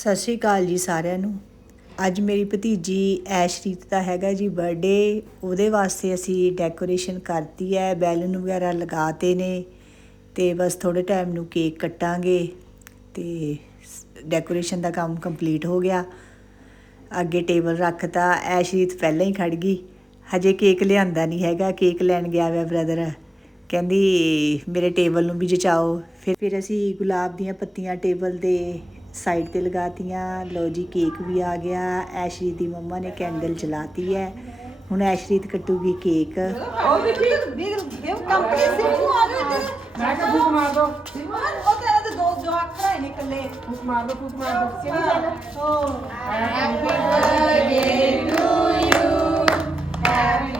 ਸਤਿ ਸ਼੍ਰੀ ਅਕਾਲ ਜੀ ਸਾਰਿਆਂ ਨੂੰ। ਅੱਜ ਮੇਰੀ ਭਤੀਜੀ ਐਸ਼ਰੀਤ ਦਾ ਹੈਗਾ ਜੀ ਬਰਥਡੇ ਉਹਦੇ ਵਾਸਤੇ ਅਸੀਂ ਡੈਕੋਰੇਸ਼ਨ ਕਰਤੀ ਹੈ, ਬੈਲੂਨ ਵਗੈਰਾ ਲਗਾਤੇ ਨੇ ਤੇ ਬਸ ਥੋੜੇ ਟਾਈਮ ਨੂੰ ਕੇਕ ਕੱਟਾਂਗੇ ਤੇ ਡੈਕੋਰੇਸ਼ਨ ਦਾ ਕੰਮ ਕੰਪਲੀਟ ਹੋ ਗਿਆ। ਅੱਗੇ ਟੇਬਲ ਰੱਖਤਾ, ਐਸ਼ਰੀਤ ਪਹਿਲਾਂ ਹੀ ਖੜ ਗਈ। ਹਜੇ ਕੇਕ ਲਿਆਂਦਾ ਨਹੀਂ ਹੈਗਾ ਕੇਕ ਲੈਣ ਗਿਆ ਵਾ ਬ੍ਰਦਰ ਕਹਿੰਦੀ, ਮੇਰੇ ਟੇਬਲ ਨੂੰ ਵੀ ਜਚਾਓ। ਫਿਰ ਫਿਰ ਅਸੀਂ ਗੁਲਾਬ ਦੀਆਂ ਪੱਤੀਆਂ ਟੇਬਲ ਦੇ ਸਾਈਡ ਤੇ ਲਗਾਤੀਆਂ। ਲੋ ਜੀ ਕੇਕ ਵੀ ਆ ਗਿਆ। ਐਸ਼ਰੀਤ ਦੀ ਮੰਮਾ ਨੇ ਕੈਂਡਲ ਜਲਾਤੀ ਹੈ। ਹੁਣ ਐਸ਼ਰੀਤ ਕੱਟੂਗੀ ਕੇਕ। ਮੈਂ ਕਿਹਾ ਫੂਕ ਮਾਰ ਦੋ। ਫੂਕ ਮਾਰ ਦੋ ਫੂਕ ਮਾਰ ਦੋ ਮੈਂ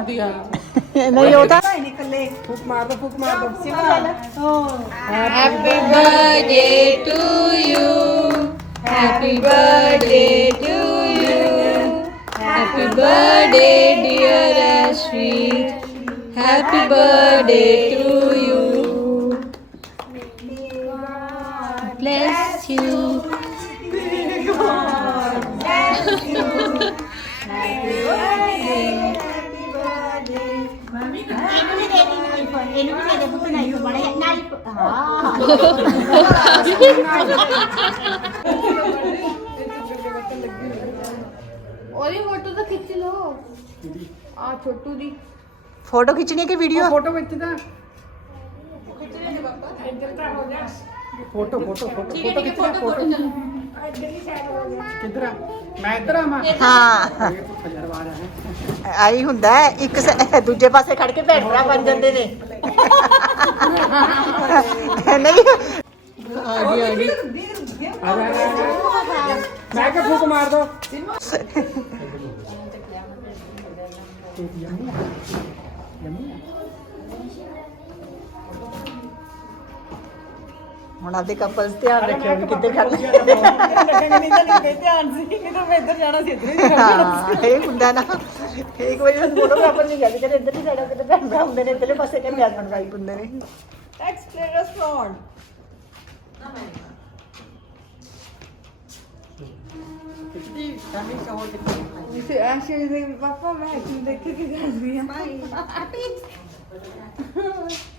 नाही होता फूक मारतो फूक मारतो happy birthday to you happy birthday to you happy birthday dear sweet happy birthday to you ਹਾਂ ਉਹਦੀ ਫੋਟੋ ਤਾਂ ਖਿੱਚ ਲਓ ਆ ਛੋਟੂ ਦੀ ਫੋਟੋ ਖਿੱਚਣੀ ਹੈ ਕਿ ਵੀਡੀਓ ਫੋਟੋ ਵਿੱਚ ਦਾ ਫੋਟੋ ਫੋਟੋ ਫੋਟੋ ਫੋਟੋ ਕਿੱਥੇ ਫੋਟੋ ਕਿੱਧਰ ਆ ਮੈਂ ਇੱਧਰ ਆ ਮੈਂ ਹਾਂ ਇਹ ਪੁੱਠਾ ਜਰਵਾ ਰਿਹਾ ਹੈ ਆਈ ਹੁੰਦਾ ਹੈ, ਇੱਕ ਸ- ਦੂਜੇ ਪਾਸੇ ਖੜ ਕੇ ਭੈਣ ਭਰਾ ਬਣ ਜਾਂਦੇ ਨੇ मैं क्या फूक मार दो ਹੁਣ ਆਪਦੇ ਕਪਲਸ ਧਿਆਨ ਰੱਖਿਓ ਵੀ ਕਿੱਧਰ ਖੜਨਾ ਹਾਂ ਇਹ ਹੁੰਦਾ ਨਾ ਇੱਕ ਵਾਰੀ ਬਸ ਫੋਟੋਗ੍ਰਾਫਰ ਨਹੀਂ ਕਹਿੰਦੇ ਕਿ ਇੱਧਰ ਹੀ ਸਾਡਾ ਕਿਤੇ ਭੈਣ ਭਰਾ ਹੁੰਦੇ ਨੇ ਇੱਧਰਲੇ ਪਾਸੇ ਕਹਿੰਦੇ ਹਸਬੰਡ ਵਾਈਫ ਹੁੰਦੇ ਨੇ ਕਾਰ ਲੈ ਕੇ ਫੋਟੋ ਖਿਚਾ ਲਓ ਸਾਹਮਣੇ ਐਸੇ ਸਾਹਮਣੇ ਦੇਖੋ ਚਲੋ ਚਲੋ ਚਲੋ ਭਾਈ ਮੈਂ ਕਿ ਨਾ ਚਲੋ ਠੀਕ ਹੈ ਠੀਕ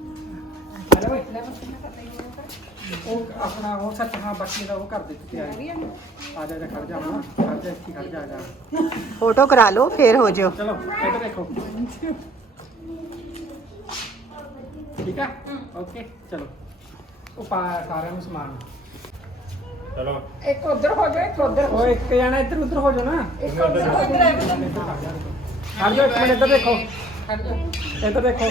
ਉਹ ਆਪਣਾ ਉਹ ਸੱਚ ਹਾਂ ਬਾਕੀ ਦਾ ਉਹ ਕਰ ਦੇ ਤੁਸੀਂ ਆ ਆ ਜਾ ਜਾ ਖੜ ਜਾ ਹੁਣ ਖੜ ਜਾ ਇੱਥੇ ਖੜ ਜਾ ਆ ਜਾ ਫੋਟੋ ਕਰਾ ਲਓ ਫੇਰ ਹੋ ਜਾਓ ਚਲੋ ਇੱਧਰ ਦੇਖੋ ਠੀਕ ਹੈ ਓਕੇ ਚਲੋ ਉਹ ਪਾ ਸਾਰਿਆਂ ਨੂੰ ਸਮਾਨ ਚਲੋ ਇੱਕ ਉਧਰ ਹੋ ਜਾ ਇੱਕ ਉਧਰ ਉਹ ਇੱਕ ਜਣਾ ਇੱਧਰ ਉਧਰ ਹੋ ਜਾ ਨਾ ਇੱਕ ਉਧਰ ਹੋ ਜਾ ਖੜ ਜਾ ਇੱਕ ਮਿੰਟ ਇੱਧਰ ਦੇਖੋ ਇੱਧਰ ਦੇਖੋ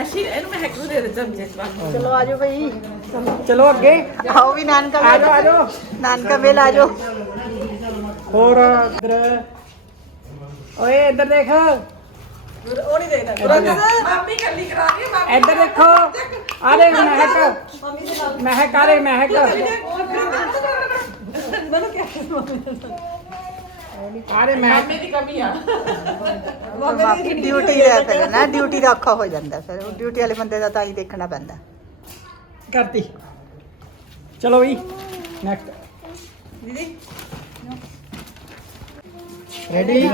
ਐਸੀ ਇਹਨੂੰ ਮੈਂ ਹੈਕੂ ਦੇ ਦੇ ਚਮਚੇ ਚ ਪਾ ਕੇ। ਚਲੋ ਆਜੋ ਬਈ। ਚਲੋ ਅੱਗੇ। ਆਓ ਵੀ ਨਾਨਕਾ ਆ ਮੇਲ। ਜਾਓ ਆ ਜਾਓ। ਨਾਨਕਾ ਮੇਲ ਆਜੋ ਹੋਰ ਇੱਧਰ। ਓਏ ਇੱਧਰ ਦੇਖ। ਉਹ ਨਹੀਂ ਦੇਖਦਾ। ਮਾਮੀ ਕੱਲੀ ਕਰਾ ਰਹੀ ਹੈ ਮਾਮੀ ਇੱਧਰ ਦੇਖੋ। ਆ ਲੈ ਮਹਿਕ। ਮਹਿਕ ਆ ਲੈ ਮਹਿਕ। ਮੈਨੂੰ ਕਿਹਾ ਆ ਮਹਿਕ ਮਾਮੀ ਦੀ ਕਮੀ ਆ ਡਿਊਟੀ ਦਾ ਫਿਰ ਨਾ ਡਿਊਟੀ ਦਾ ਔਖਾ ਹੋ ਜਾਂਦਾ ਫਿਰ ਡਿਊਟੀ ਵਾਲੇ ਬੰਦੇ ਦਾ ਤਾਂ ਹੀ ਦੇਖਣਾ ਪੈਂਦਾ ਕਰਤੀ ਚਲੋ ਵੀ ਨੈਕਸਟ ਦੀਦੀ ਰੈਡੀ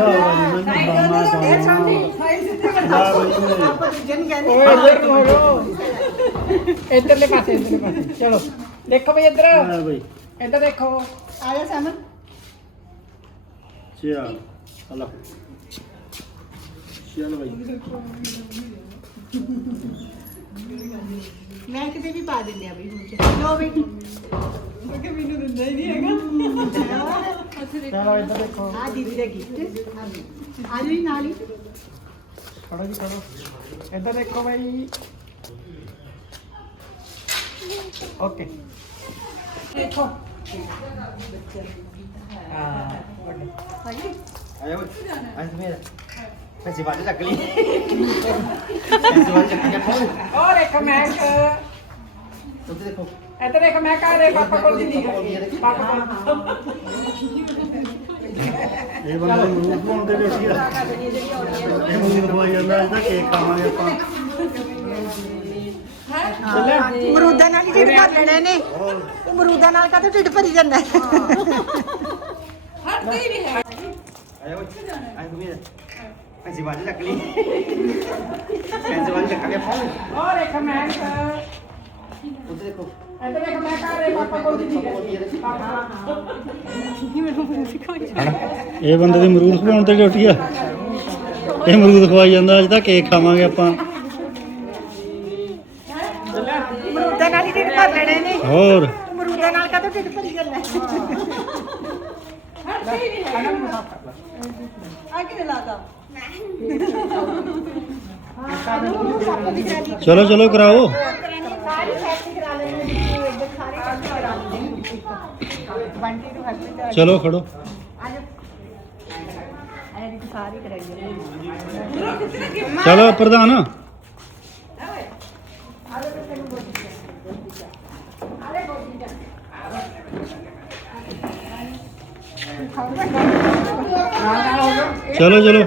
ਓਏ ਇੱਧਰ ਨੂੰ ਹੋ ਜਾਓ ਇੱਧਰਲੇ ਪਾਸੇ ਇੱਧਰਲੇ ਪਾਸੇ ਚਲੋ ਦੇਖੋ ਬਈ ਇੱਧਰ ਬਈ ਇੱਧਰ ਦੇਖੋ ਆ ਜਾ ਸਮਨ ਚਿਆ ਹਲਾ ਚਲ ਬਈ ਮੈਂ ਕਿਤੇ ਵੀ ਪਾ ਦਿੰਦੇ ਆ ਬਈ ਹੁਣ ਚ ਲੋ ਬਈ ਚਲੋ ਇੱਧਰ ਦੇਖੋ ਆ ਦੀਦੀ ਦਾ ਗਿਫਟ ਆ ਜੀ ਨਾਲ ਹੀ ਖੜੋ ਜੀ ਖੜੋ ਇੱਧਰ ਦੇਖੋ ਬਈ ਓਕੇ ਦੇਖੋ ਓਏ ਅੰਤ ਮੇਰਾ ਪੈਸੇ ਵਾਲੇ ਲੱਗ ਲਈ ਪੈਸੇ ਵਾਲੇ ਚੱਕ ਕੇ ਪਾਉ ਉਹ ਦੇਖੋ ਮੈਂ ਉੱਤੇ ਦੇਖੋ ਇੱਧਰ ਦੇਖ ਮੈਂ ਕਹ ਰਹੇ ਪਾਪਾ ਕੋਲ ਦੀ ਪਾਪਾ ਕੋਲ ਇਹ ਬੰਦੇ ਮੂੰਹ ਪਾਉਣ ਦੇ ਰੋਟੀ ਆ ਇਹ ਮੂੰਹ ਖਵਾਈ ਜਾਂਦਾ ਇਹਦਾ ਕੇਕ ਖਾਵਾਂਗੇ ਆਪਾਂ ਅਮਰੂਦਾਂ ਨਾਲ ਹੀ ਢਿੱਡ ਭਰ ਲੈਣੇ ਨੇ ਅਮਰੂਦਾਂ ਨਾਲ ਕਾਹਤੋਂ ਢਿੱਡ ਭਰੀ ਜਾਂਦਾ ਹਟਦੇ ਹੀ। ਨਹੀਂ ਹੈ? ਆਇਆ ਓਏ ਅੰਤ ਮੇਰਾ ਪੈਸੇ ਵਾਲੇ ਲੱਗ ਲਈ। ਪੈਸੇ ਵਾਲੇ ਚੱਕ ਕੇ ਪਾਉ। ਉਹ ਦੇਖ ਮੈਂ ਉੱਤੇ ਦੇਖੋ। ਇੱਧਰ ਦੇਖ ਮੈਂ ਕਹ ਰਹੇ ਪਾਪਾ ਕੋਲ ਦੀ ਪਾਪਾ ਇਹ ਬੰਦੇ ਦੀ ਅਮਰੂਦ ਖਵਾਉਣ ਤੇ ਡਿਊਟੀ ਆ। ਇਹ ਅਮਰੂਦ ਖਵਾਈ ਜਾਂਦਾ ਅੱਜ ਤਾਂ ਕੇਕ ਖਾਵਾਂਗੇ ਆਪਾਂ। ਅਮਰੂਦਾਂ ਨਾਲ ਹੀ ਢਿੱਡ ਭਰ ਲੈਣੇ ਨੇ ਹੋਰ। ਅਮਰੂਦਾਂ ਨਾਲ ਕਾਹਤੋਂ ਢਿੱਡ ਭਰੀ ਜਾਂਦਾ ਆ ਕਿਨੇ ਲਾਤਾ ਚਲੋ ਚਲੋ ਕਰਾਓ ਸਾਰੀ ਫੈਕਟਰੀ ਕਰਾ ਲੈਣੀ ਇੱਧਰ ਸਾਰੇ ਕੰਮ ਕਰਾ ਲੈਣੇ ਬੰਟੀ ਨੂੰ ਹਸਪੀਟਲ ਚਲੋ ਖੜੋ ਆਜੋ ਸਾਰੀ ਕਰਾਈ ਚਲੋ ਪ੍ਰਧਾਨ ਚਲੋ ਚਲੋ ਇਹ ਐਚੀ ਤੇ ਪਾਵਾਂਗੇ चलो चलो।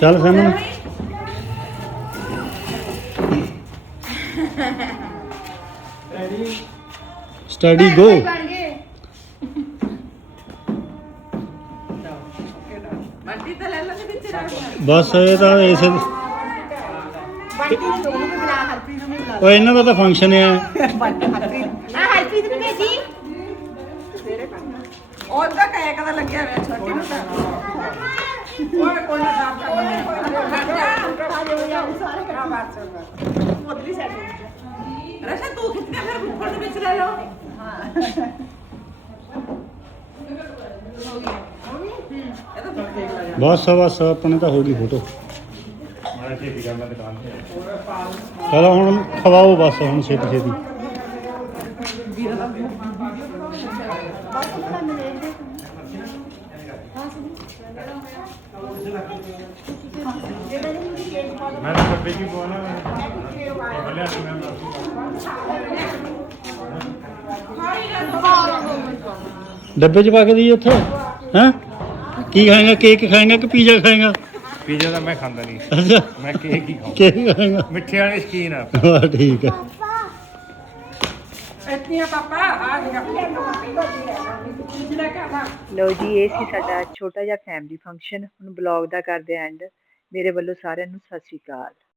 चल सन। स्टडी गो बस ये तो ऐसे ਉਹ ਇਹਨਾਂ ਦਾ ਤਾਂ ਫੰਕਸ਼ਨ ਹੈ ਬੰਟੀ ਹਰਪ੍ਰੀਤ ਆ ਹਰਪ੍ਰੀਤ ਨੂੰ ਭੇਜੀ ਉਹਦਾ ਕਹਿ ਕਦਾ ਲੱਗਿਆ ਹੋਇਆ ਛੋਟੀ ਨੂੰ ਤਾਂ ਓਏ ਕੋਈ ਨਾ ਸਾਫ ਕਰ ਉਧਰੀ ਸਾਈਡ ਰਸ਼ਾ ਤੂੰ ਖਿੱਚ ਕੇ ਫਿਰ ਫੁੱਫੜ ਦੇ ਵਿੱਚ ਲੈ ਲਓ ਬਸ ਬਸ ਆਪਣੇ ਤਾਂ ਹੋ ਗਈ ਫੋਟੋ ਚਲੋ ਹੁਣ ਖਵਾਓ ਬਸ ਹੁਣ ਛੇਤੀ ਛੇਤੀ। ਮੈਂ ਤਾਂ ਕੀ ਬੋਲਣਾ ਬੋਲਿਆ ਸੀ ਮੈਂ ਡੱਬੇ ਚ ਪਾ ਕੇ ਦਈਏ ਉੱਥੇ, ਹੈਂ? ਕੀ ਖਾਏਗਾ ਕੇਕ ਖਾਏਗਾ ਕਿ ਪੀਜ਼ਾ ਖਾਏਗਾ? ਪੀਜ਼ਾ ਤਾਂ ਮੈਂ ਖਾਂਦਾ ਨਹੀਂ। ਮੈਂ ਕੇਕ ਹੀ ਖਾਂਦਾ ਕੇਕ ਖਾਏਗਾ। ਮਿੱਠੇ ਵਾਲੇ ਸ਼ਕੀਨ ਆ ਹਾਂ ਠੀਕ ਹੈ ਇੱਥੀਆਂ ਪਾਪਾ। ਆ ਗਿਆ ਜਿਹੜਾ ਕਹਦਾ ਲਓ ਜੀ ਇਹ ਸੀ ਸਾਡਾ ਛੋਟਾ ਜਿਹਾ ਫੈਮਿਲੀ ਫੰਕਸ਼ਨ ਹੁਣ ਬਲੌਗ ਦਾ ਕਰਦੇ ਐਂਡ ਮੇਰੇ ਵੱਲੋਂ ਸਾਰਿਆਂ ਨੂੰ ਸਤਿ ਸ਼੍ਰੀ ਅਕਾਲ।